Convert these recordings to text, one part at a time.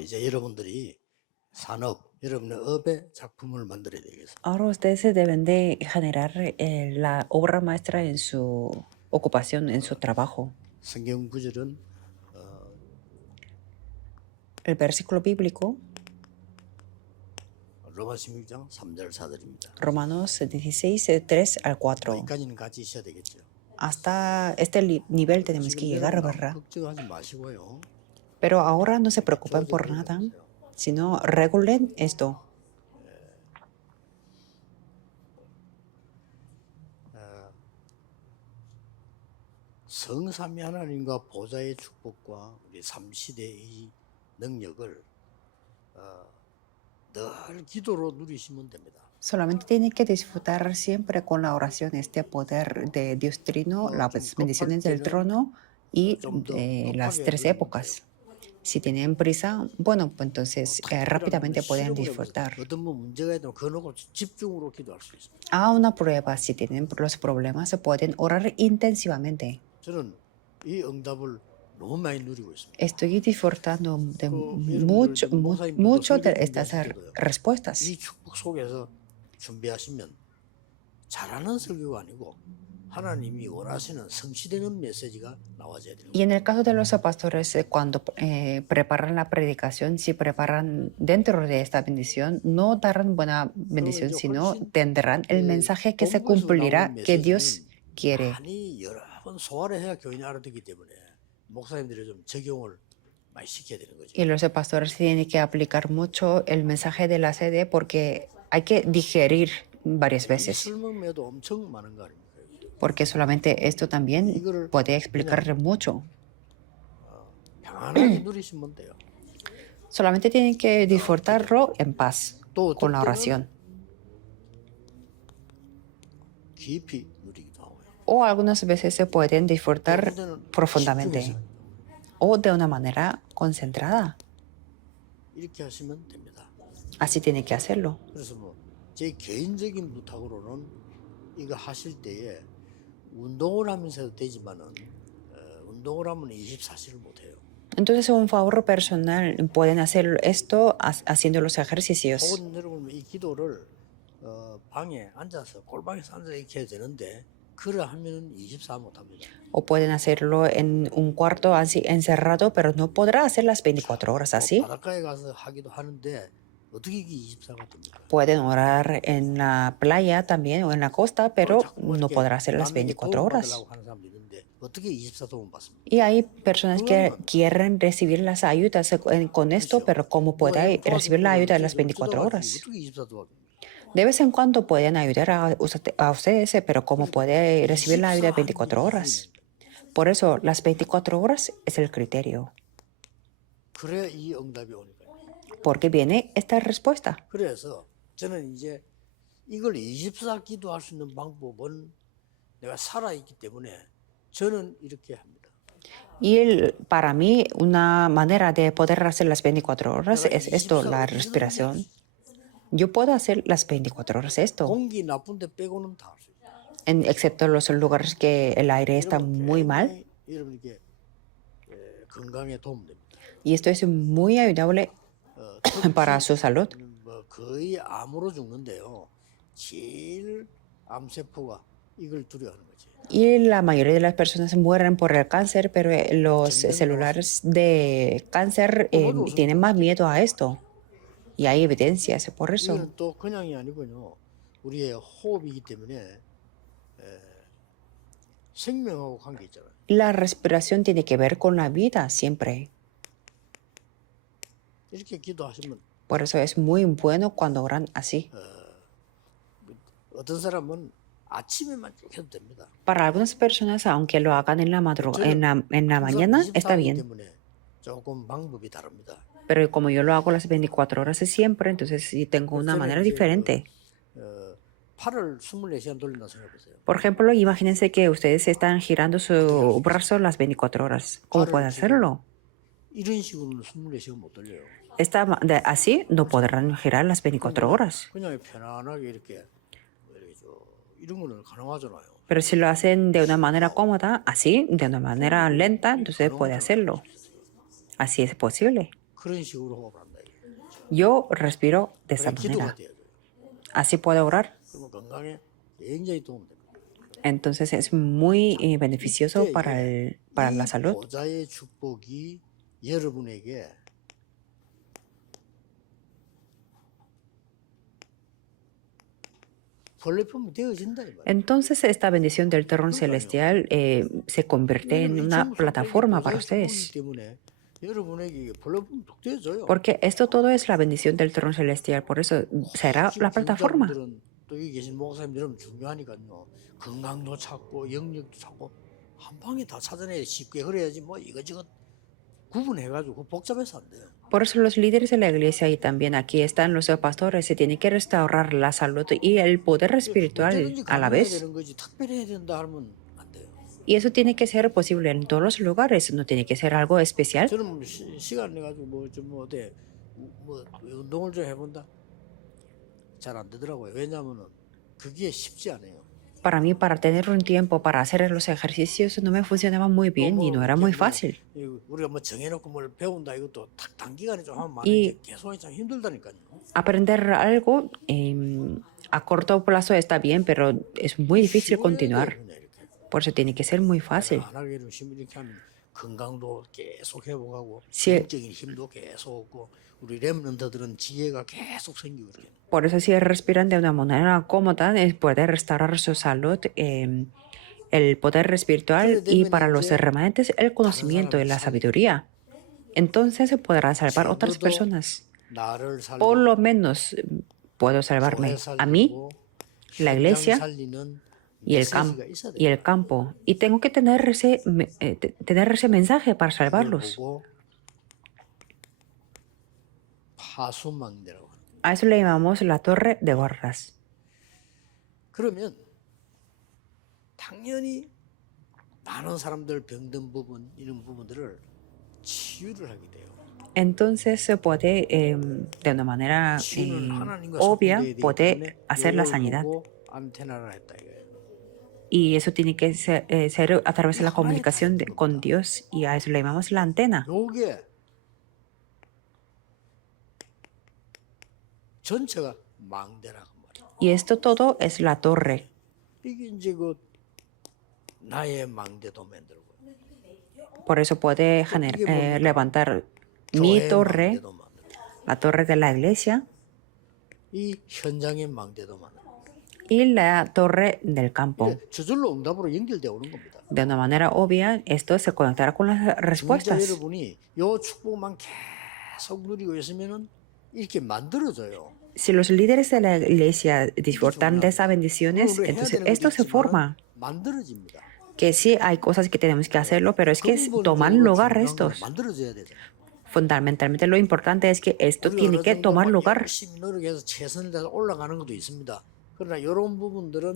이제 여러분들이 산업, 여러분의 업의 작품을 만들어야 되겠어요. Ahora ustedes se deben de generar la obra maestra en su ocupación, en su trabajo. 성경 구절은 El versículo bíblico, 로마 16장 3절 4절입니다. Romanos 16, 3 al 4. 여기까지는 같이 있어야 되겠죠. Hasta este nivel tenemos que 지금 llegar, 여러분 ¿verdad? 걱정하지 마시고요. Pero ahora no se preocupen por nada, sino regulen esto. 성삼위 하나님과 보좌의 축복과 우리 삼시대의 능력을 늘 기도로 누리시면 됩니다. Solamente tienen que disfrutar siempre con la oración este poder de Dios Trino, las bendiciones del trono y las tres épocas. Si tienen prisa, bueno, pues entonces rápidamente pueden disfrutar. 어떤 뭐 문제가 있다면 그거 놓고 집중으로 기도할 수 있습니다. A una prueba, si tienen los problemas, se pueden orar intensivamente. 저는 이 응답을 너무 많이 누리고 있습니다. Estoy disfrutando de mucho de estas respuestas. 이 축복 속에서 준비하시면 잘하는 설교가 아니고 하나님이 원하시는 성취되는 메시지가 나와줘야 돼요. Y en el caso de los pastores, cuando preparan la predicación, si preparan dentro de esta bendición, no darán buena bendición, sino tendrán el mensaje que se cumplirá que Dios quiere. 많이 여러 번 소화를 해야 교인이 알아듣기 때문에 목사님들이 좀 적용을 많이 시켜야 되는 거죠. Y los pastores tienen que aplicar mucho el mensaje de la sede porque hay que digerir varias veces. 설명매도 엄청 많은 거 아닙니까? Porque solamente esto también puede explicar mucho. 평안하게 누리시면 돼요. Solamente tienen que disfrutarlo en paz con la oración. 깊이 누리기도 하고요. O algunas veces se pueden disfrutar profundamente o de una manera concentrada. 이렇게 하시면 됩니다. Así tiene que hacerlo. 그래서 뭐 제 개인적인 부탁으로는 이거 하실 때에 운동을 하면서 해도 되지만은 운동을 하면 24시를 못 해요. Entonces, un favor personal, pueden hacer esto haciendo los ejercicios. 혹은 여러분 이 기도를 방에 앉아서 골방에서 앉아서 이렇게 해야 되는데 그래 하면은 24 못 합니다. O pueden hacerlo en un cuarto así encerrado, pero no podrá hacer las 24 horas así. 바닷가에 가서 하기도 하는데 어떻게 이게 24가 됩니까? Pueden orar en la playa también o en la costa, pero no podrá hacer las 24 horas. 어떻게 24 도움 받습니까? Y hay personas que quieren recibir las ayudas con esto, pero ¿cómo puede recibir la ayuda de las 24 horas? 어떻게 24도 De vez en cuando pueden ayudar a ustedes, pero ¿cómo puede recibir la ayuda de 24 horas? Por eso, las 24 horas es el criterio. 그래야 이 응답이 오니까요. Porque viene esta respuesta. 그래서 저는 이제 이걸 24 기도할 수 있는 방법은 내가 살아있기 때문에 저는 이렇게 합니다. Y para mí, una manera de poder hacer las 24 horas es esto, la respiración. Yo puedo hacer las 24 horas esto, 공기 나쁜데 빼고는 다 할 수 있어요. excepto los lugares que el aire está muy mal. 여러분에게 건강에 도움됩니다. Y esto es muy ayudable para su salud. 뭐 거의 암으로 죽는데요. 제일 암세포가 이걸 두려워하는 거지. Y la mayoría de las personas mueren por el cáncer, pero los celulares de cáncer tienen más miedo a esto. Y hay evidencias por eso. 이건 또 그냥이 아니군요. 우리의 호흡이기 때문에 생명하고 관계 있잖아요. La respiración tiene que ver con la vida siempre. 이렇게 기도하시면 Por eso es muy bueno cuando oran así. 어떤 사람은 아침에만 쭉 해도 됩니다. Para algunas personas, aunque lo hagan en la mañana, está bien. 때문에 조금 방법이 다릅니다. Pero como yo lo hago las 24 horas siempre, entonces sí tengo una manera diferente. 팔을 24시간 돌린다 생각해보세요. Por ejemplo, imagínense que ustedes están girando su brazo las 24 horas. ¿Cómo pueden hacerlo? 이런 식으로는 24시간 못 돌려요. Así no podrán girar las 24 horas. 그냥 편안하게 이렇게 이런 거는 가능하잖아요. Pero si lo hacen de una manera cómoda, así, de una manera lenta, entonces puede hacerlo. Así es posible. 그런 식으로 호흡을 한다. 이게. Yo respiro de esa 그래 기도가 manera. 돼야죠. Así puedo orar. 그러면 건강에 굉장히 도움됩니다. Entonces es muy beneficioso 이때에 para la 이 salud. 보좌의 축복이 여러분에게 플랫폼이 되어진다 이 말이에요. Entonces esta bendición del trono celestial se convierte en una plataforma para ustedes. 때문에 여러분에게 이게 플랫폼 뚝 되어져요. Porque esto todo es la bendición del trono celestial. Por eso será la plataforma. 또 여기 계신 목사님들은 중요하니까요. 건강도 찾고 영역도 찾고 한 방에 다 찾아내야 쉽게 그래야지 뭐 이것저것 구분해가지고 복잡해서 안 돼요. Por eso los líderes de la iglesia y también aquí están los pastores, se tiene que restaurar la salud y el poder espiritual 언제든지 a la 가능해야 vez. 되는 거지 특별히 해야 된다 하면 안 돼요. Y eso tiene que ser posible en todos los lugares, no tiene que ser algo especial. 저는 시간 내 가지고 뭐 어때 뭐 운동을 좀 해본다 잘 안 되더라고요. 왜냐하면은 그게 쉽지 않아요. Para mí, para tener un tiempo para hacer los ejercicios no me funcionaba muy bien y no era muy fácil. 우리가 뭐 정해놓고 뭘 배운다 이것도 딱 단기간에 좀 하면 Y 많은데 계속 하기 참 힘들다니까요. aprender algo a corto plazo está bien, pero es muy difícil continuar. Por eso tiene que ser muy fácil. 안 하게 되면 이렇게 하면 건강도 계속 회복하고 Sí. 영적인 힘도 계속 얻고 우리 렘넌트들은 지혜가 계속 생기고 이렇게. Por eso si respiran de una manera cómoda, puede restaurar su salud, el poder espiritual y para los remanentes el conocimiento y la sabiduría. Entonces se podrá salvar otras personas. 나를 살리고 Por lo menos puedo salvarme a mí, la iglesia y el campo. Y tengo que tener ese mensaje para salvarlos. 파수망대라고. A eso le llamamos la torre de guardas. 그러면 당연히 많은 사람들 병든 부분 이런 부분들을 치유를 하게 돼요. Entonces se puede, de una manera 치유는 하나님과 obvia, 소통돼야 되기 puede 때문에 hacer la 요걸 sanidad. 보고 안테나를 했다 이거예요. Y eso tiene que ser a través de la comunicación con Dios. Y a eso le llamamos la antena. 요게 전체가 망대라고 말이에요. Y esto todo es la torre. 이게 이제 그 나의 망대도 만들고 Por eso puede levantar mi 교회의 torre, 망대도 만들고 la torre de la iglesia 이 현장의 망대도 만들고 y la torre del campo. 이게 저절로 응답으로 연결되어 오는 겁니다. De una manera obvia, esto se conectará con las 진짜 respuestas. 여러분이 요 축복만 계속 누리고 있으면은 이렇게 만들어져요. Si los líderes de la iglesia disfrutan de esas bendiciones, entonces esto se forma. 만들어집니다. Que sí hay cosas que tenemos que hacerlo, pero es que toman lugar estos. 만들어져야 되잖아요. Fundamentalmente lo importante es que esto tiene que tomar lugar. 열심히 노력해서 최선을 다해서 올라가는 것도 있습니다. 그러나 이런 부분들은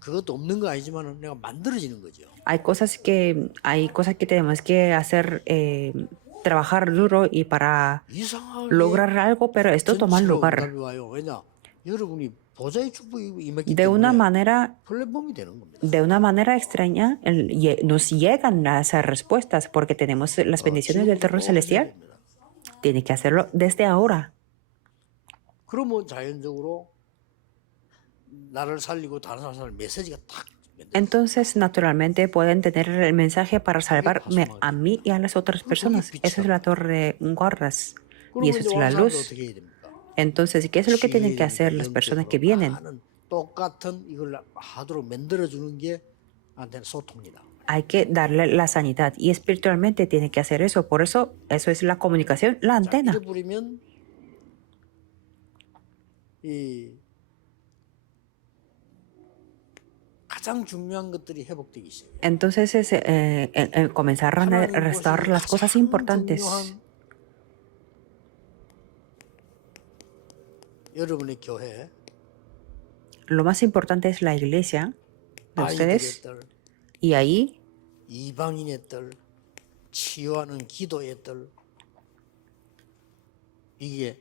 그것도 없는 거 아니지만 내가 만들어지는 거죠. Hay cosas que tenemos que hacer, trabajar duro y para 이상하게 lograr algo, pero esto toma 전체로 lugar. 응답이 와요. 왜냐? 여러분이 보좌의 축복이 임했기 De una 때문에 manera, 플랫폼이 되는 겁니다. de una manera extraña, nos llegan las respuestas porque tenemos las bendiciones del trono celestial. Tiene que hacerlo desde ahora. 그러면 자연적으로 나를 살리고 다른 사람을 살릴 메시지가 딱 Entonces, naturalmente, pueden tener el mensaje para salvarme a mí y a las otras personas. Esa es la torre de guardas y eso es la luz. 어떻게 해야 됩니까? Entonces, ¿qué es lo que tienen que hacer las personas que vienen? 똑같은 이걸 하도록 만들어주는 게 나한테는 소통이다. Hay que darle la sanidad y espiritualmente tiene que hacer eso. Por eso, eso es la comunicación, la antena. 이래 부리면 이 가장 중요한 것들이 회복되기 시작해요. Entonces, comenzar a restaurar las cosas importantes. 여러분의 교회, Lo más importante es la iglesia de ustedes. 아이들의 딸, Y ahí 이방인의 딸, 치유하는 기도의 딸, 이게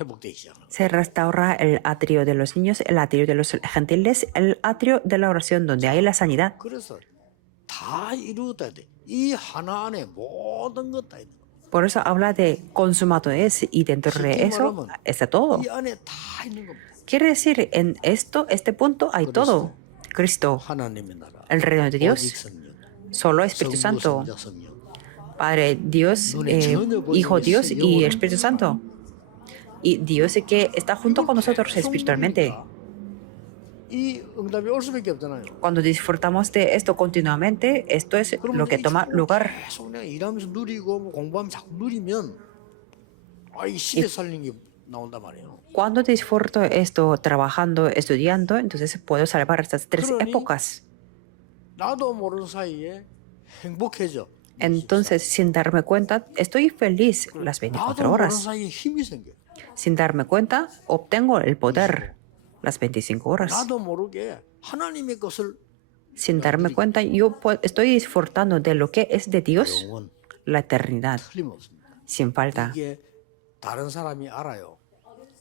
회복되기 시작하는 거예요. se restaura el atrio de los niños, el atrio de los gentiles, el atrio de la oración donde hay la sanidad. 그래서 다 이루어야 돼. 이 하나 안에 모든 것 다 있는 거예요. Por eso habla de consumado es y dentro de 쉽게 eso 말하면 está todo. 이 안에 다 있는 겁니다. Quiere decir, en esto, este punto hay todo. Cristo, 하나님의 나라, el reino de 오직 Dios, 성령, solo Espíritu 성부, Santo, 성자, 성령. Padre Dios, 눈에 전혀 보이지 Hijo 않는 Dios 새 y 영혼은 Espíritu Santo. Y Dios es que está junto con nosotros 계속 espiritualmente. 누리니까 이 응답이 올 수밖에 없잖아요. Cuando disfrutamos de esto continuamente, esto es 그러면 lo que 이 toma 축복을 lugar. 계속 내가 일하면서 누리고 뭐 공부하면 자꾸 누리면 이 시대 살린 게 나온단 말이에요. Cuando disfruto esto trabajando, estudiando, entonces puedo salvar estas tres 그러니 épocas. 나도 모르는 사이에 행복해져. Entonces, sin darme cuenta, estoy feliz las 나도 24 모르는 horas. 사이에 힘이 생겨. Sin darme cuenta, obtengo el poder las 25 horas. 나도 모르게 하나님의 것을 Sin darme cuenta, yo estoy disfrutando de lo que es de Dios, 영원 la eternidad, 틀림없습니다. sin falta. 이게 다른 사람이 알아요.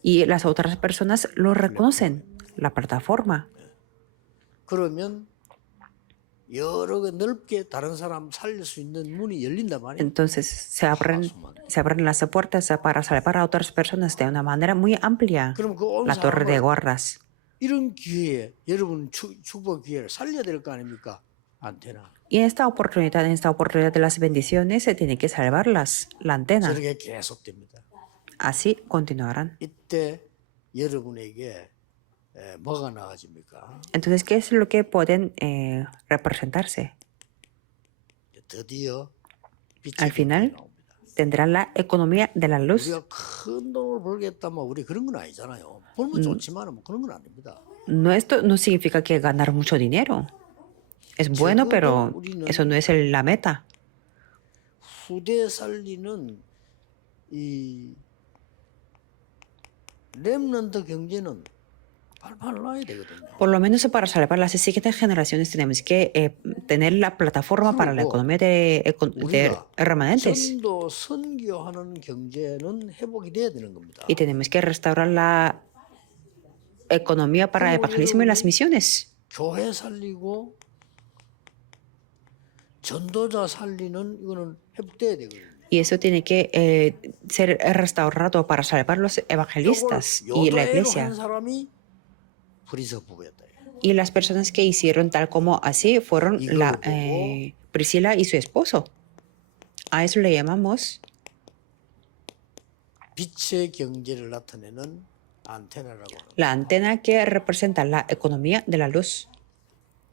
Y las otras personas lo reconocen, la plataforma. 그러면 여러 개 넓게 다른 사람 살릴 수 있는 문이 열린단 말이에요. Entonces se abren las puertas para salvar a otras personas de una manera muy amplia. 그럼 그 온 La torre de 사람을 guardas. 이런 기회에 여러분 축복 기회를 살려야 될 거 아닙니까? 안테나. Y en esta oportunidad de las bendiciones, se tiene que salvarlas, la antena. 저렇게 계속됩니다. Así continuarán. 이때 여러분에게 뭐가 나아집니까? Entonces, ¿qué es lo que pueden representarse? 드디어 Al 빛의 final, 경제가 나옵니다. tendrán la economía de la luz. 우리가 큰 돈을 벌겠다면 우리 그런 건 아니잖아요. 벌면 좋지만 뭐 그런 건 아닙니다. No, esto no significa que ganar mucho dinero. Es bueno, pero eso no es la meta. 후대 살리는 이 렘넌트 경제는 발판을 놔야 되거든요. Por lo menos para salvar las siguientes generaciones tenemos que tener la plataforma para la economía de remanentes. 전도 선교하는 경제는 회복이 돼야 되는 겁니다. Y tenemos que restaurar la economía para el evangelismo y las misiones. 교회 살리고 전도자 살리는 이거는 회복돼야 되거든요. Y eso tiene que ser restaurado para salvar los evangelistas y la iglesia. 한 사람이 브리스 부부였다. Y las personas que hicieron tal como así fueron Priscila y su esposo. A eso le llamamos 빛의 경제를 나타내는 안테나라고 합니다. la antena que representa la economía de la luz.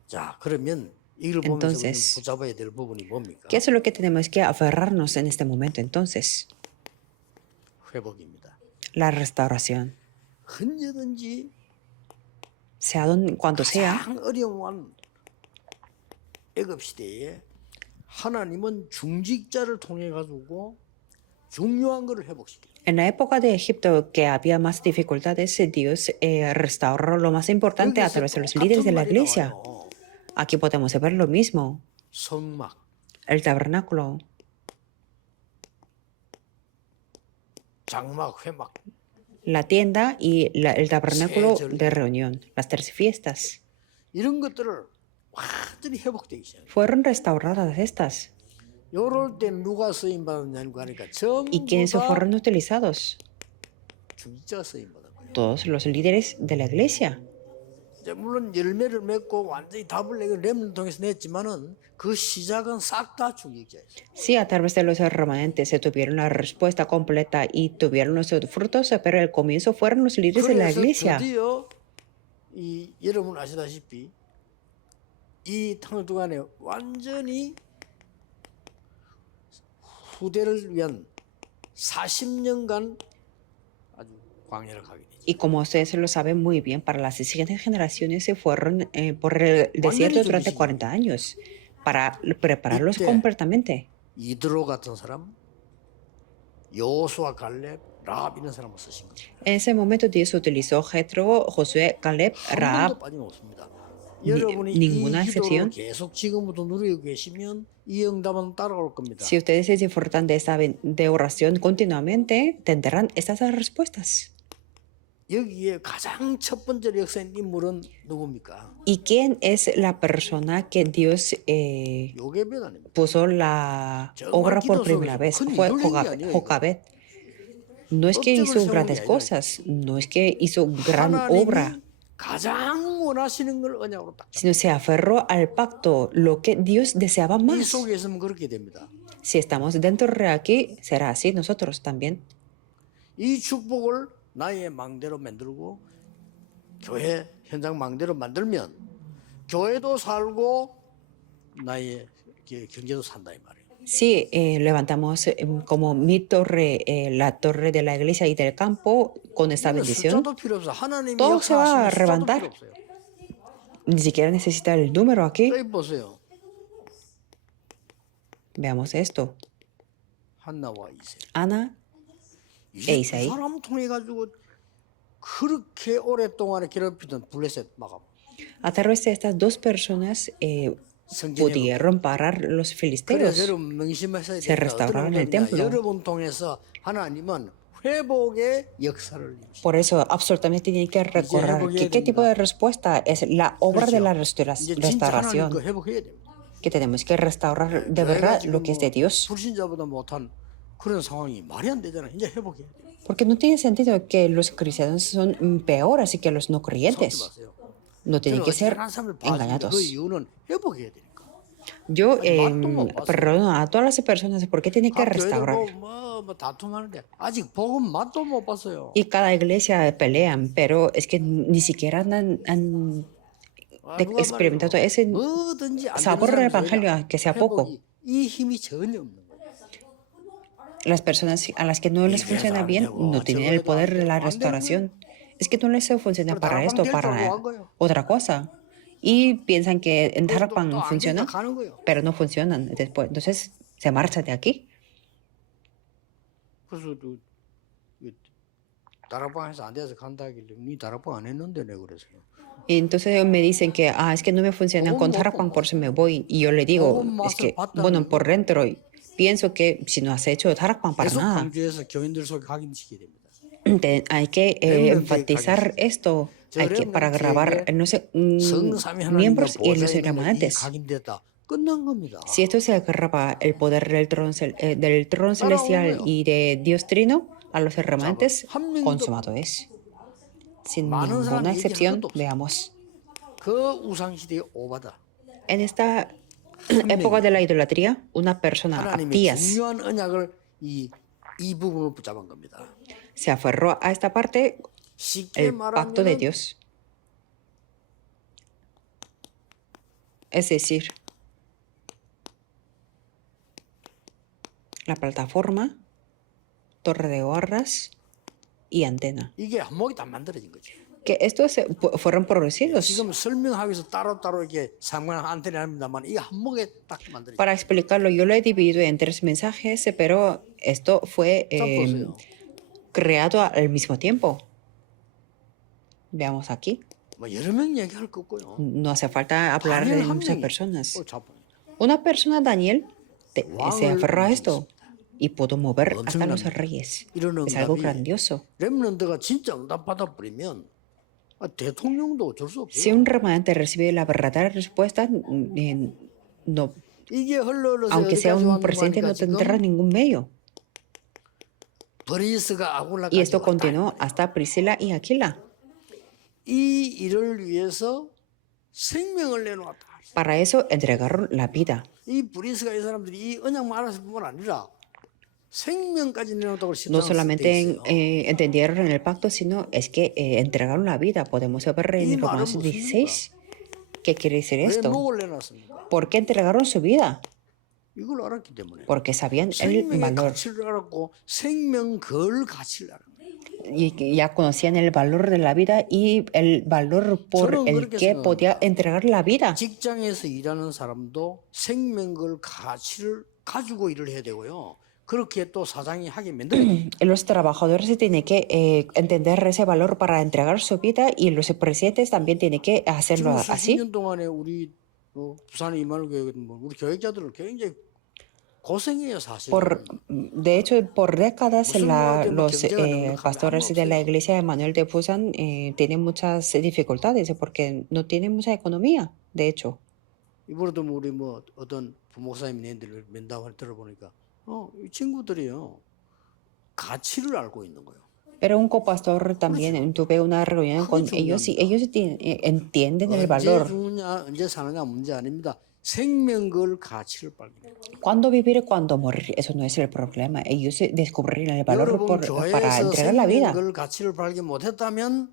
자, 그러면 이걸 보면서 Entonces, 우리는 붙잡아야 될 부분이 뭡니까? ¿qué es lo que tenemos que aferrarnos en este momento entonces? 회복입니다. La restauración. 언제든지 Sea cuando sea, 가장 어려운 애굽 시대에 하나님은 중직자를 통해 가지고 중요한 것을 회복시켜요. en la época de Egipto que había más dificultades, Dios restauró lo más importante a través de los líderes de la iglesia. Aquí podemos ver lo mismo. 성막, El tabernáculo, 장막, 회막. la tienda y el tabernáculo de reunión, las tres fiestas. 이런 것들을 완전히 회복되기 시작해요. Fueron restauradas estas. 요럴 때 누가 쓰임 받았냐고 하니까 전부 ¿Y quiénes 다 fueron utilizados? 중직자가 쓰임 받은 거예요. Todos los líderes de la iglesia. 이제 물론 열매를 맺고 완전히 답을 내고 렘을 통해서 냈지만은 그 시작은 싹 다 중직자였어요. Sí, a través de los remanentes se tuvieron la respuesta completa y tuvieron los frutos, pero el comienzo fueron los líderes de la 그래서 iglesia. 드디어 여러분 아시다시피 이 탕을 동안에 완전히 후대를 위한 40년간 아주 광야를 가게 되죠. Y como ustedes lo saben muy bien, para las siguientes generaciones se fueron por el desierto durante 40 años para prepararlos completamente. 이드로 같은 사람, 여호수아, 갈렙, 라합 이런 사람을 쓰신 거죠. En ese momento Dios utilizó Jetro, Josué, Caleb, 한 Rahab. 번도 빠짐없습니다. 여러분이 이 ninguna 기도를 excepción. 계속 지금부터 누리고 계시면 이 응답은 따라올 겁니다. Si ustedes se disfrutan de esta de oración continuamente, tendrán estas respuestas. 여기에 가장 첫 번째로 역사인 인물은 누굽니까? ¿Y quién es la persona que Dios 요게벳 아닙니까? puso la 정말 obra 기도 por primera 속에서 vez? 큰 Fue 일을 한 게 아니에요. 이거. Jocabet. No es que 업적을 hizo 세운 게 grandes 아니라 cosas, no es que hizo gran obra, 하나님이 가장 원하시는 걸 언약으로 딱 sino se aferró al pacto, lo que Dios deseaba 이 más. 속에 있으면 그렇게 됩니다. Si estamos dentro de aquí, será así nosotros también. 이 축복을 나의 망대로 만들고 교회 현장 망대로 만들면 교회도 살고 나의 경제도 산다 이 말이에요. Si levantamos como mi torre, la torre de la iglesia y del campo, con esta 이거는 bendición, 숫자도 필요 없어. 하나님이 todo se va a 역사하시면 숫자도 levantar. 필요 없어요. Ni siquiera necesita el número aquí. 여기 보세요. Veamos esto. 한나와 이세. Ana, 이세 에이사이. 두 사람 통해 가지고 그렇게 오랫동안 괴롭히던 블레셋 막아. a través de estas dos personas 성전에 pudieron parar los 그래서 filisteos. 여러분 명심하셔야 Se 됩니다. restauraron 어떤 el templo. 여러분 통해서 하나님은 회복의 역사를 이루십니다. Por eso, absolutamente tienen que recordar que qué tipo de respuesta es la obra de la 이제 진짜 하나님 restauración, 거 회복해야 됩니다. que tenemos que restaurar de 교회가 verdad 지금 lo que es de Dios. 불신자보다 못한 그런 상황이 말이 안 되잖아요. 이제 회복해야 돼요. Porque no tiene sentido que los cristianos son peores que los no 속지 creyentes. 마세요. No tienen que ser 어지간한 사람을 봐주는데 그 engañados. 이유는 회복해야 되니까. Yo 말도 못 봤어요. perdono a todas las personas porque tienen que restaurar. 뭐 다툼하는데 아직 복음 맛도 못 봤어요. Y cada iglesia pelean, pero es que ni siquiera han 누가 experimentado 말해도 ese 뭐든지 안 sabor del 되는 evangelio, 사람은 aunque sea poco. 회복이 이 힘이 전혀 없는 거예요. Las personas a las que no les funciona bien no tienen el poder de la restauración. Es que no les funciona para esto, para otra cosa. Y piensan que en Tarapán 또안 funciona, 되니까 가는 거예요. pero no funcionan después. Entonces se marcha de aquí. 그래서 다락방에서 안 돼서 간다 하길래 니 다락방 안 했는데 내 그래서요. Y entonces me dicen que es que no me funcionan con Tarapán, por eso me voy. Y yo le digo, es que, bueno, por dentro, pienso que si no has hecho Tarapán para 계속 nada, 강조해서 교인들 속에 각인시켜야 됩니다. hay que enfatizar esto. Hay que, para grabar en los 성삼위 하나님과 miembros y en los 보좌에 있는 이 remanentes. 각인됐다. 끝난 겁니다. Si esto se graba el poder del trono celestial y de Dios Trino a los remanentes, consumado es. Sin ninguna excepción, veamos. 그 우상 시대의 오바다. En esta época de la idolatría, una persona, 하나님의 Abdías, 중요한 언약을 이 부분을 붙잡은 겁니다. se aferró a esta parte, 쉽게 el pacto de 말하면 Dios. Es decir, la plataforma, torre de guardas y antena. 이게 한목이 다 만들어진 거죠. Que estos fueron producidos. 지금 설명하기 위해서 따로따로 이렇게 상관 안테나 합니다만 이게 한목에 딱 만들어진 Para explicarlo, yo lo he dividido en 3 mensajes, pero esto fue 보세요. creado al mismo tiempo. Veamos aquí. 뭐 여러 명 얘기할 거 없고요. No hace falta hablar de 다니엘 한 muchas 명이 personas. 잡습니다. Una persona, Daniel, se 왕을 aferró a esto y pudo mover hasta los 엄청납니다. reyes. 이런 Es algo 응답이 grandioso. 렘넌트가 진짜 응답 받아버리면 대통령도 어쩔 수 Si 없어요. un remanente recibe la verdadera respuesta, no, 이게 흘러서 aunque sea 어디까지 un 왔는가 presidente, 하니까 no tendrá 지금 ningún medio. 브리스가 아굴라까지 Y esto 왔다. continuó hasta Priscila y Aquila. 이 일을 위해서 생명을 내놓았다. Para eso entregaron la vida. 이 브리스가 이 사람들이 이 언약만 알았을 뿐만 아니라 생명까지 내놓았다고 No 신앙을 쓸 때 solamente 있어요. entendieron el pacto, sino es que entregaron la vida. Podemos ver en 이 말은 Romanos 무슨 16. ¿Qué quiere decir 왜 esto? 목을 내놨습니까? ¿Por qué entregaron su vida? 이걸 알았기 때문에. Porque sabían el 생명의 valor. 가치를 알았고 생명 걸 가치를 알았고. Y ya conocían el valor de la vida y el valor por el que podía entregar la vida. 직장에서 일하는 사람도 생명 걸 가치를 가지고 일을 해야 되고요. 그렇게 또 사장이 하게 만들어요. Los trabajadores se tienen que entender ese valor para entregar su vida y los presidentes también tienen que hacerlo 지금 수십 así. 년 동안에 우리 부산의 이만희 교회 우리 교육자들을 굉장히 고생해요 사실은. De hecho, por décadas 무슨 뭐 때문에 los 경제가 넉넉하면 아무 pastores de la 없어요. iglesia de Manuel de Busan tienen muchas dificultades porque no tienen mucha economía, de hecho. 이번에도 뭐 우리 뭐 어떤 부목사님 내들 면담을 들어보니까 이 친구들이요 가치를 알고 있는 거예요. Pero un copastor también tuve una reunión con 그게 ellos y 중요합니다. ellos entienden el 언제 valor. 죽느냐 언제 사느냐 문제 아닙니다. 생명 걸 가치를 발견해요. Cuándo vivir, cuándo morir, eso no es el problema. Ellos descubrirán el valor 여러분 para 교회에서 entregar la 생명 vida. 걸 가치를 발견 못했다면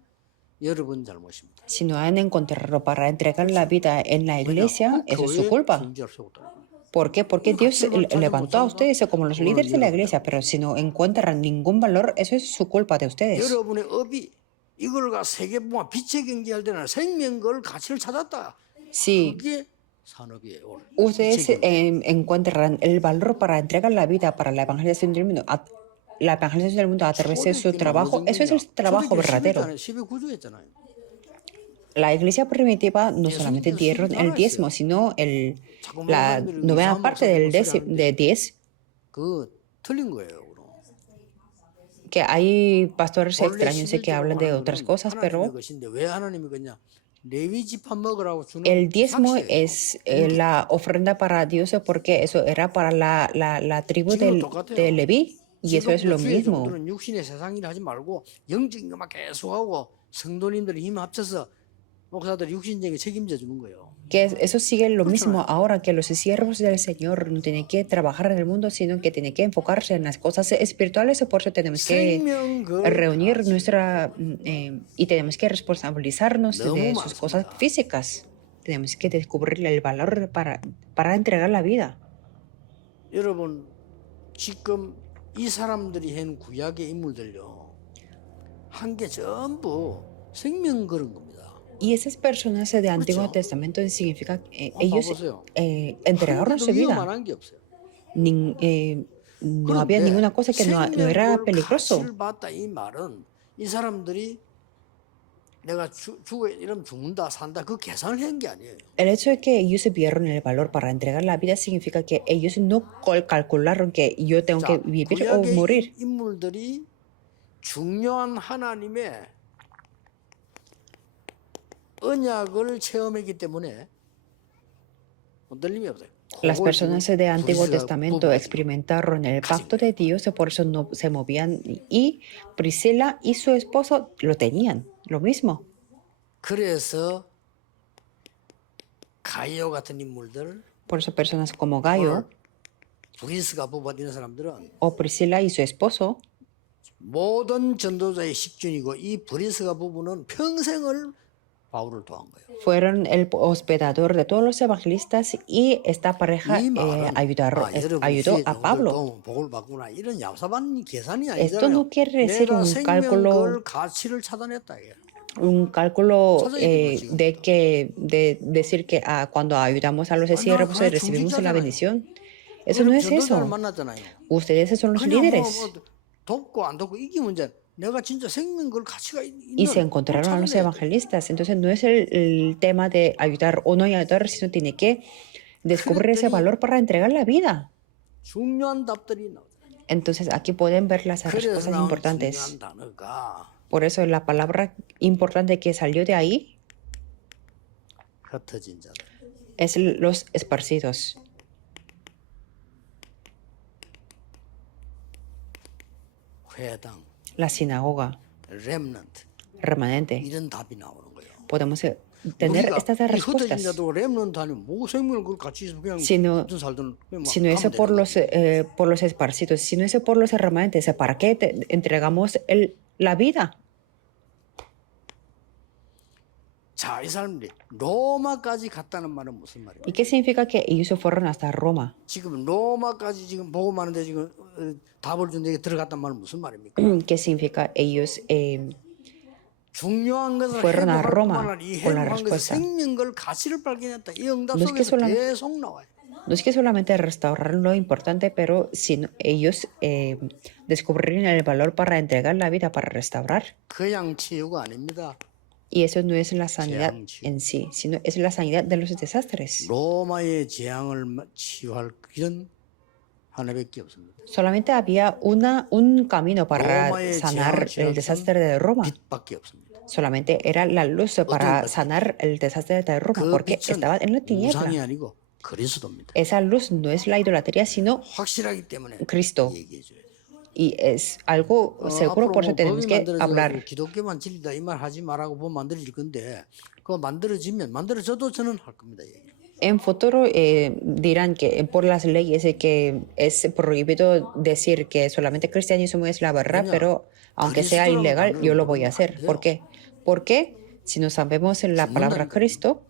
여러분 잘못입니다. Si no han encontrado para entregar la vida en la 왜냐? iglesia, eso es su 교회 culpa. 중재를 세웠다. ¿Por qué? Porque Dios levantó a ustedes como los líderes de la iglesia, pero si no encuentran ningún valor, eso es su culpa de ustedes. 여러분의 업이 이걸가 세계보마 빛의 경제할 때는 생명 걸 가치를 찾았다. Si 그게 산업이에요. 오늘. ustedes 빛의 경제. encuentran el valor para entregar la vida para la evangelización del mundo, la evangelización del mundo a través de su trabajo, eso es el trabajo verdadero. 12구조 했잖아요. La iglesia primitiva no solamente dieron el diezmo, sino la novena parte del de 10, 그 틀린 거예요. 그럼. que hay pastores 원래 extraños que 11조로 hablan de 하는 otras 거는 cosas, 하나님의 pero 것인데 왜 하나님이 그냐? 레위 지파 먹으라고 주는 el diezmo 삭시예요. es la ofrenda para Dios porque eso era para la tribu 지금도 de 똑같아요. Leví y eso es lo 지금도 주의 mismo. 종들은 육신의 세상 일 하지 말고 영적인 것만 계속하고 성도님들이 힘 합쳐서 목사들이 육신적인 책임져 주는 거예요. Que eso sigue lo mismo 그렇잖아요. ahora que los siervos del Señor no tienen que trabajar en el mundo, sino que tienen que enfocarse en las cosas espirituales. Por eso tenemos que 생명 걸 reunir 가치. nuestra y tenemos que responsabilizarnos 너무 de sus cosas 많습니다. físicas. Tenemos que descubrir el valor para entregar la vida. 여러분 지금 이 사람들이 한 구약의 인물들요 한 게 전부 생명 걸은 겁니다. Y esas personas de Antiguo 그렇죠? Testamento significa 한번 ellos 봐보세요. entregaron 한 su 개도 vida. 위험한 게 없어요. No había ninguna cosa que no era 생명을 peligroso. 가치를 봤다 이 말은 이 사람들이 내가 이러면 죽는다 산다 그 계산을 한 게 아니에요. El hecho de que ellos vieron el valor para entregar la vida significa que ellos no calcularon que yo tengo que 자, vivir o 구약의 morir. 인물들이 중요한 하나님의 언약을 체험했기 때문에 흔들림이 없어요. Las 그걸 personas 지금 de Antiguo 브리스가 Testamento 부부가 지금 experimentaron el 가진 pacto 거예요. de Dios, por eso no se movían. Y Priscila y su esposo lo tenían, lo mismo. 그래서 가이오 같은 인물들, Por eso personas como Gallo 브리스가 부부가 되는 사람들은 o Priscila y su esposo 모든 전도자의 식준이고 이 브리스가 부부는 평생을 바울을 도한 거예요. fueron el hospedador de todos los evangelistas y esta pareja 이 말은 여러분 ayudó 주의 a Pablo. 복을 받구나 이런 얍삽한 계산이 Esto 아니잖아요. no quiere decir 내가 un 생명 cálculo 걸 가치를 찾아냈다 이게. un cálculo 찾아야 되는 de decir que cuando ayudamos a los 나 siervos 그래 recibimos la 중직자잖아요. bendición. Eso no es 전도자를 eso. 만났잖아요. Ustedes son los 그냥 líderes. 돕고 안 돕고 이게 문제. 내가 진짜 생명 걸 가치가 Y se 있는 encontraron a los 찾아내야 돼. evangelistas. Entonces no es el tema de ayudar o no ayudar, sino tiene que descubrir ese valor para entregar la vida. 중요한 답들이 나오죠. Entonces aquí pueden ver las 그래서 respuestas 나온 importantes. 중요한 단어가 Por eso la palabra importante que salió de ahí 흩어진 자들. es los esparcidos. 회당, La sinagoga, 렘넌트 remanente. 이런 답이 나오는 거예요. Podemos tener 우리가 estas 이 흩어진 respuestas. 자도 렘넌트 아니면 뭐 생명을 그걸 같이 있으면 그냥 Si no, 무슨 살든 그냥 막 si no es 가면 되는 por los esparcidos, si no es por los remanentes, ¿para qué entregamos la vida? 자, 이 사람들이 로마까지 갔다는 말은 무슨 말이에요? ¿Y qué significa que ellos se fueron hasta Roma? 지금 로마까지 지금 보고 마는데 지금 답을 준 데에 들어갔단 말은 무슨 말입니까? ¿Qué significa ellos 중요한 것을 fueron a 행복할 Roma 뿐만 아니라 이 con la 행복한 것을 respuesta? 생명걸 가치를 발견했다. 이 응답 No es que 속에서 solamente 계속 나와요. No es que solamente restauraron lo importante, pero sino ellos descubrieron el valor para entregar la vida, para restaurar. 그냥 치유가 아닙니다. Y eso no es la sanidad 재앙치유. en sí, sino es la sanidad de los desastres. 로마의 재앙을 치유할 이런 하나밖에 없습니다. Solamente había un camino para 로마의 sanar 재앙 el desastre de Roma. 빛밖에 없습니다. Solamente era la luz para 것이? sanar el desastre de Roma, 그 porque 빛은 estaba en la 우상이 tiniebla. 아니고 그리스도입니다. Esa luz no es la idolatría, sino 확실하기 때문에 Cristo. 얘기해줘야 돼요. Y es algo seguro, 앞으로 por eso 뭐 tenemos 법이 que 만들어져가지고 hablar. 기독교만 진리다 이 말 하지 말라고 법 만들어질 건데 그거 만들어져도 저는 할 겁니다. 얘기를. En futuro dirán que por las leyes que es prohibido decir que solamente cristianismo es la verdad, Coño, pero aunque sea Cristo라는 ilegal, 단어를 yo lo voy a 모르면 안 hacer. 돼요. ¿Por qué? Porque si no sabemos la palabra 죽는다니까요. Cristo,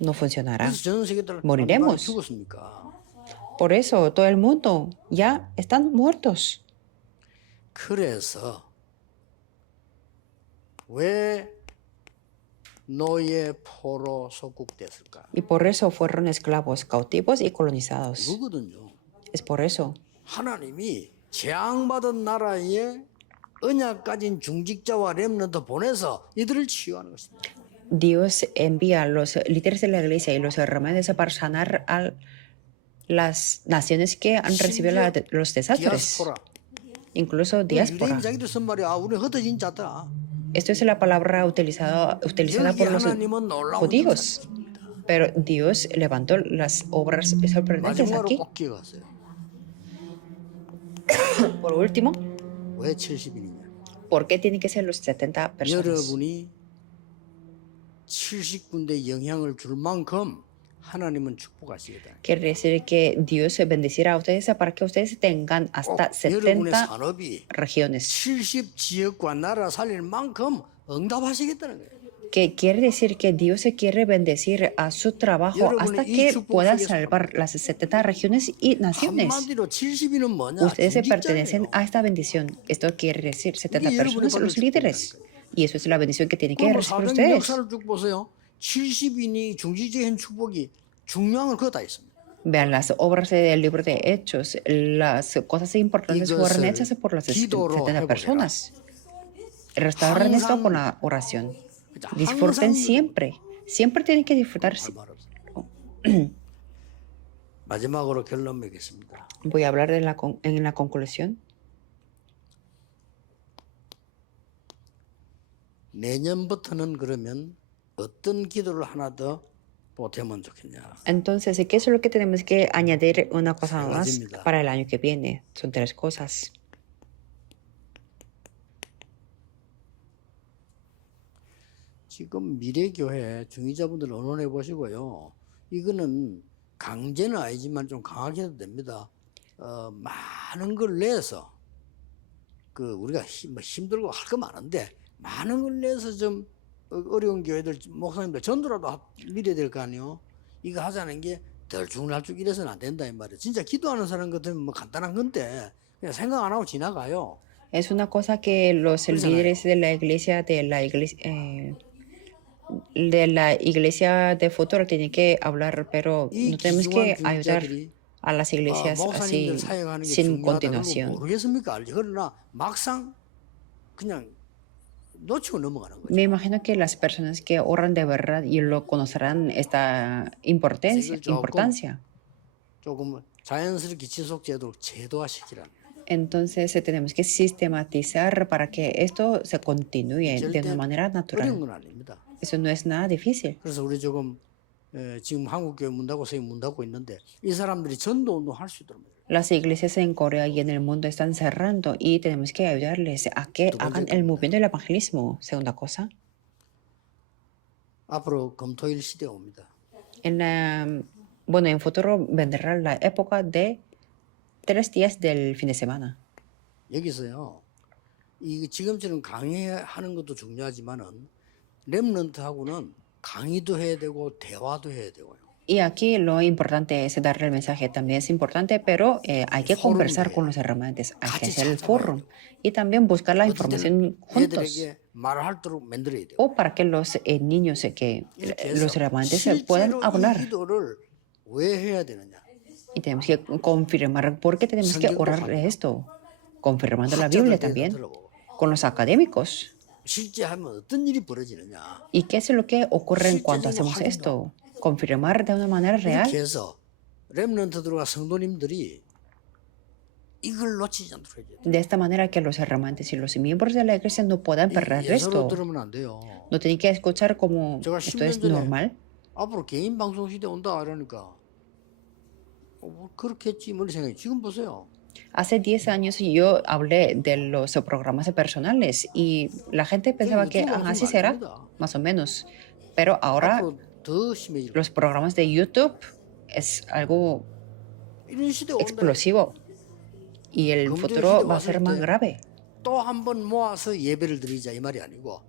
no funcionará. 그래서 전 세계들 Moriremos. 죽었습니까? Por eso todo el mundo ya están muertos. 그래서 왜 노예 포로 속국됐을까? Y por eso fueron esclavos, cautivos y colonizados. 그거거든요. Es por eso. 하나님이 재앙받은 나라에 언약 가진 중직자와 렘넌트 보내서 이들을 치유하는 것입니다. Dios envía a los líderes de la iglesia y los remedios para sanar a las naciones que han recibido los desastres, 디아스포라. incluso 유대인 diáspora. 자기들 쓴 말이야. 우리 흩어진 자다. Esto es la palabra utilizada 여기 por los 하나님은 놀라운 judíos. Pero Dios levantó las obras sorprendentes 마지막으로 aquí. 꼭 기억하세요. Por último, 왜 70인이냐? ¿por qué tienen que ser los 70 personas? 여러분이 70군데 영향을 줄 만큼 하나님은 축복하시겠다. Quiere decir que Dios bendecirá a ustedes para que ustedes tengan hasta 여러분의 70 산업이 regiones. 70 지역과 나라 살릴 만큼 응답하시겠다는 거예요. Que quiere decir que Dios se quiere bendecir a su trabajo hasta que pueda salvar las 70 regiones y naciones. 한마디로 70인은 뭐냐? Ustedes se 중직자예요. pertenecen a esta bendición. Esto quiere decir 70 personas, los líderes. Y eso es la bendición que tienen que 그럼 recibir 사도행 ustedes. 역사를 쭉 보세요. 70인이 중직적인 축복이 중요한 걸 그거 다 있습니다. Vean las obras del libro de Hechos. Las cosas importantes fueron 이것을 hechas por las 기도로 70 해보세요. personas. Restauran esto 항상- con la oración. 그죠? Disfruten 항상 siempre. Siempre tienen que disfrutar. 말 없어요. 마지막으로 결론 맺겠습니다. Voy a hablar en la conclusión. 내년부터는 그러면 어떤 기도를 하나 더 보태면 좋겠냐? Entonces, ¿qué es lo que tenemos que añadir una cosa 세 más 가지입니다. para el año que viene? Son 3 cosas. 지금 미래교회 중위자분들 언론해 보시고요. 이거는 강제는 아니지만 좀 강하게 해도 됩니다. 많은 걸 내서 그 우리가 힘들고 할 거 많은데 많은 걸 내서 좀 어려운 교회들 목사님들 전도라도 미래야 될 거 아니에요. 이거 하자는 게 덜쭉날쭉 이래서는 안 된다 이 말이에요. 진짜 기도하는 사람 같으면 뭐 간단한 건데 그냥 생각 안 하고 지나가요. Es una cosa que los 그러잖아요. líderes de la iglesia, de la iglesia de futuro tienen que hablar, pero 이 no tenemos 기중한 que ayudar 중직자들이 a las iglesias así 목사님들 사역하는 게 sin 중요하다는 걸 continuación. 모르겠습니까? 알지? 그러나 막상 그냥 놓치고 넘어가는 거죠. Me imagino que las personas que oran de verdad y lo conocerán esta importancia. 조금 자연스럽게 지속되도록 제도화시키라는 거예요. Entonces tenemos que sistematizar para que esto se continúe de 절대 una manera 어려운 natural. 건 아닙니다. Eso no es nada difícil. 그래서 우리 조금 지금 한국교회 문 닫고 세계 문 닫고 있는데 이 사람들이 전도 운동 할 수 있도록 Las iglesias en Corea y en el mundo están cerrando y tenemos que ayudarles a que hagan el movimiento del evangelismo. Segunda cosa, 앞으로 금토일 시대가 옵니다. en futuro vendrá la época de 3 días del fin de semana. 여기서요. 이 지금처럼 강의하는 것도 중요하지만은 렘넌트하고는 강의도 해야 되고 대화도 해야 되고요. Y aquí lo importante es darle el mensaje, también es importante, pero hay que conversar con los hermanos, hay que hacer el foro y también buscar la información juntos. 애들에게 말할도록 만들어야 돼요. O para que los niños, 이렇게 los 해서 hermanos 실제로 puedan 이 hablar. 기도를 왜 해야 되느냐? Y tenemos que confirmar, ¿por qué tenemos que orar de esto? Confirmando la Biblia también, con los académicos. 실제 하면 어떤 일이 벌어지느냐? ¿Y qué es lo que ocurre en cuanto hacemos esto? Confirmar de una manera real. 이렇게 해서 렘넌트들과 성도님들이 이걸 놓치지 않도록 해줘야 돼요. De esta manera que los hermantes y los miembros de la iglesia no puedan perder 예서로 esto. 들으면 안 돼요. No tienen que escuchar como 제가 esto 10년 es 전에 normal. 앞으로 개인 방송 시대 온다 이러니까 뭐 그렇겠지 뭐 생각이 지금 보세요. Hace 10 años yo hablé de los programas personales y la gente pensaba que 유튜브 así 방송이 será, 아닙니다. más o menos. Pero ahora 앞으로 더 심해질 거예요. los programas de YouTube es algo 이런 시대 온다. explosivo y el 검증 futuro 시대 va a ser 왔을 más 때 grave. 또 한 번 모아서 예배를 드리자 이 말이 아니고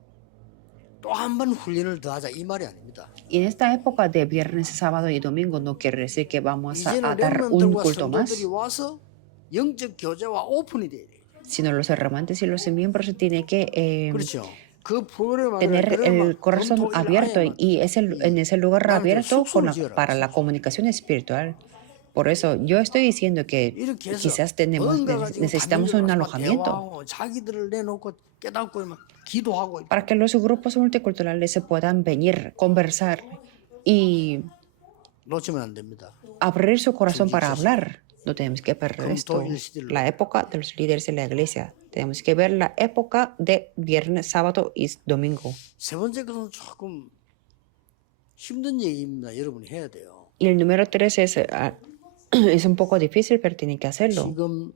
또 한 번 훈련을 더 하자 이 말이 아닙니다. Y en esta época de viernes, sábado y domingo no quiere decir que vamos a 이제는 dar un 렘넌트들과 culto más, 성도들이 와서 영적 교제와 오픈이 돼야 돼요. sino los hermantes y los miembros tienen que 그렇죠. 그 프로그램 안에 tener 그러면 el corazón 검토 일 abierto 안에만 y en ese lugar 나는 abierto 숙소를 지어라. para la comunicación espiritual. Por eso yo estoy diciendo que 이렇게 해서 quizás 뭔가가 지금 necesitamos un 단위적으로 alojamiento 대화하고 자기들을 내놓고 깨닫고 막 기도하고 para que los grupos multiculturales se puedan venir, conversar y 놓치면 안 됩니다. abrir su corazón para hablar. No tenemos que perder esto. 금토일 시대를 La época de los líderes de la iglesia. Tenemos que ver la época de viernes, sábado y domingo. 세 번째 것은 조금 힘든 얘기입니다. 여러분이 해야 돼요. Y el número 3 es un poco difícil, pero tienen que hacerlo. 지금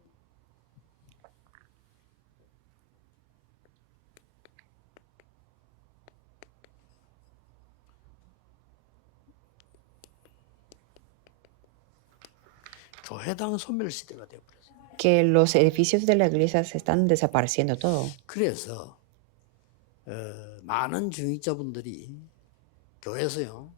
교회당 소멸 시대가 되어버렸어요. Que los edificios de la iglesia se están desapareciendo todo. 그래서 많은 중직자분들이 교회에서요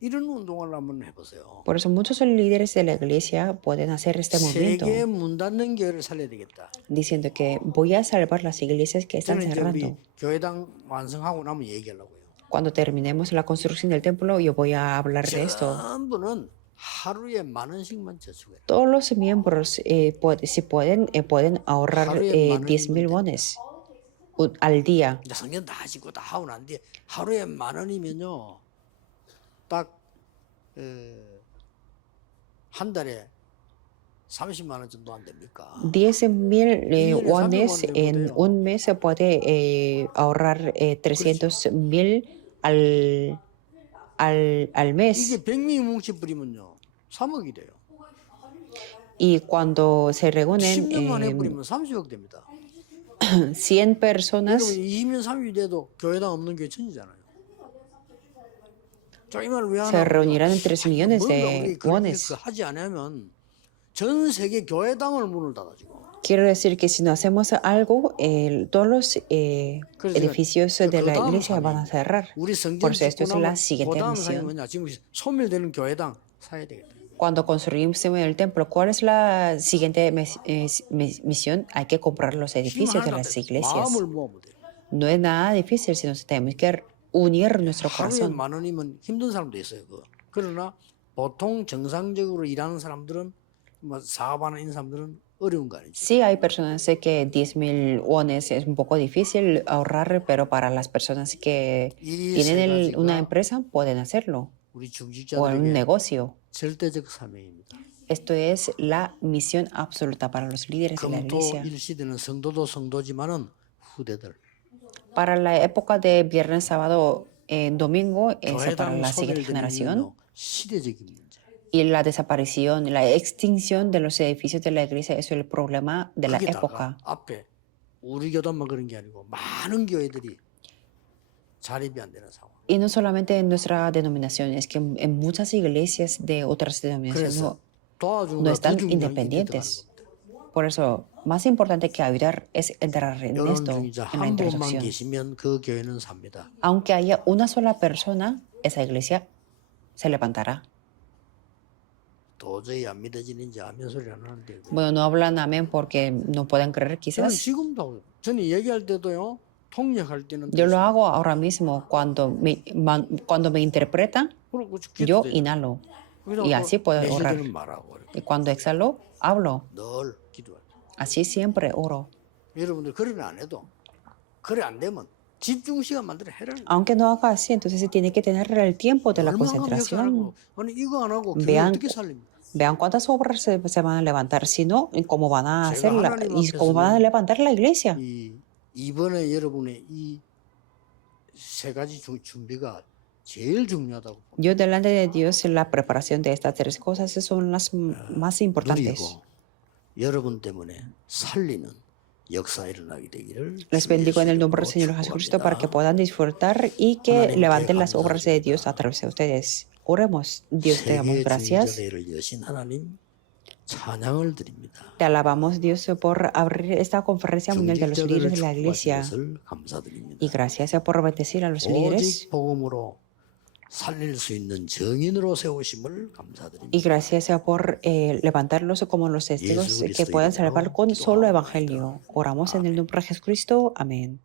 이런 운동을 한번 해보세요. Por eso muchos líderes de la iglesia pueden hacer este movimiento, 세계 문 닫는 교회를 살려야 되겠다. diciendo que voy a salvar las iglesias que están 저는 이제 우리 cerrando. 교회당 완성하고 나면 얘기하려고요. Cuando terminemos la construcción del templo, yo voy a hablar de esto. 전부는 하루에 10,000원씩만 저축해요. Todos los miembros, si pueden, pueden ahorrar 하루에 10,000 wones al día. 이제 성전 다 짓고 다 하고 난 뒤에 하루에 10,000원이면요 딱 한 달에 30만 원 정도 안 됩니까? 10,000 1년에 wones 300 en 되면 un mes se puede ahorrar 300,000 al mes. 이게 100명이 뭉쳐버리면요 3억이 돼요. Y cuando se reúnen 10년만 해버리면 30억 됩니다. 100 여러분 personas, 20년 30이 돼도 교회당 없는 교회 천지잖아요. 자, 이 말을 왜 se 하나? reunirán en 3 millones 뭔가 de 우리 그렇게 wones. 하지 않으면 전 세계 교회당을 문을 닫아주고. Quiero decir que si no hacemos algo, todos los edificios de la iglesia van a cerrar. 우리 성전 Por eso esto 짓고 es la 나면 siguiente 그다음 사람이 misión. 뭐냐? 지금 소멸되는 교회당 사야 되겠다. Cuando construimos el templo, ¿cuál es la siguiente misión? Hay que comprar los edificios de las iglesias. 마음을 모으면 돼. No es nada difícil, sino tenemos que unir nuestro 하루에 corazón. 10,000원이면 힘든 사람도 있어요. 그러나 보통 정상적으로 일하는 사람들은 뭐 사업하는 있는 사람들은 어려운 거 아니죠. Sí, hay personas que 10,000 wones es un poco difícil ahorrar, pero para las personas que 이 tienen 세 una 가지가 empresa pueden hacerlo, 우리 o un 중직자들에게 negocio. 절대적 사명입니다. Esto es la misión absoluta para los líderes de la 금토 iglesia. 일시대는 성도도 성도지만은 후대들 Para la época de viernes, sábado, domingo, es para 교회당 la siguiente 소멸되는 generación. 이유는 시대적인 문제. Y la desaparición, la extinción de los edificios de la iglesia es el problema de la 거기다가 época. 앞에 우리 교단만 그런 게 아니고 많은 교회들이 자립이 안 되는 상황. Y no solamente en nuestra denominación, es que en muchas iglesias de otras denominaciones 그래서 도와주는 no 거 están 더 중요한 게 independientes. Por eso, más importante que ayudar es entrar en 여러분 esto, 중자 en la 한 분만 introducción. 계시면 그 교회는 삽니다. Aunque haya una sola persona, esa iglesia se levantará. 도저히 안 믿어지는지 아멘 소리 안 하는데. Bueno, no hablan amén porque no pueden creer 저는 quizás. 지금도 저는 얘기할 때도요. 통역할 때는 Yo lo hago ahora mismo cuando me interpretan, 그리고 yo inhalo. Y así puedo orar. 내쉬지는 말하고 이렇게 Y cuando exhalo, hablo. 늘 기도해요. Así siempre oro. 여러분들 그래 안 해도 그래 안 되면 집중 시간 만들어 해라. Aunque no haga así, entonces se tiene que tener el tiempo de la 얼마나 concentración. 역사하고 아니 이거 안 하고 교회 Vean 어떻게 살립니까? Vean cuántas obras se van a levantar, si no, y cómo van a 제가 hacer 하나님 y cómo van a 앞에서는 levantar la iglesia. 이번에 여러분의 이 세 가지 준비가 제일 중요하다고 봅니다. Yo delante de Dios la preparación de estas tres cosas son las más importantes. 누리고 여러분 때문에 살리는 역사 일어나게 되기를 Les 주 bendigo en 예수 el nombre 이름으로 del Señor Jesucristo para que 축복합니다. puedan disfrutar y que 하나님께 levanten las obras de Dios a 감사드립니다. través de ustedes. Oremos. Dios, te damos 세계 gracias. 중의절회를 여신 하나님 찬양을 드립니다. Te alabamos, Dios, por abrir esta conferencia mundial de los 중직자들을 líderes de la 축복하신 iglesia. 것을 감사드립니다. Y gracias por bendecir a los líderes. 오직 복음으로 살릴 수 있는 증인으로 세우심을 감사드립니다. Y gracias por levantarlos como los testigos que puedan salvar con solo evangelio. Oramos en el nombre de Jesucristo. Amén.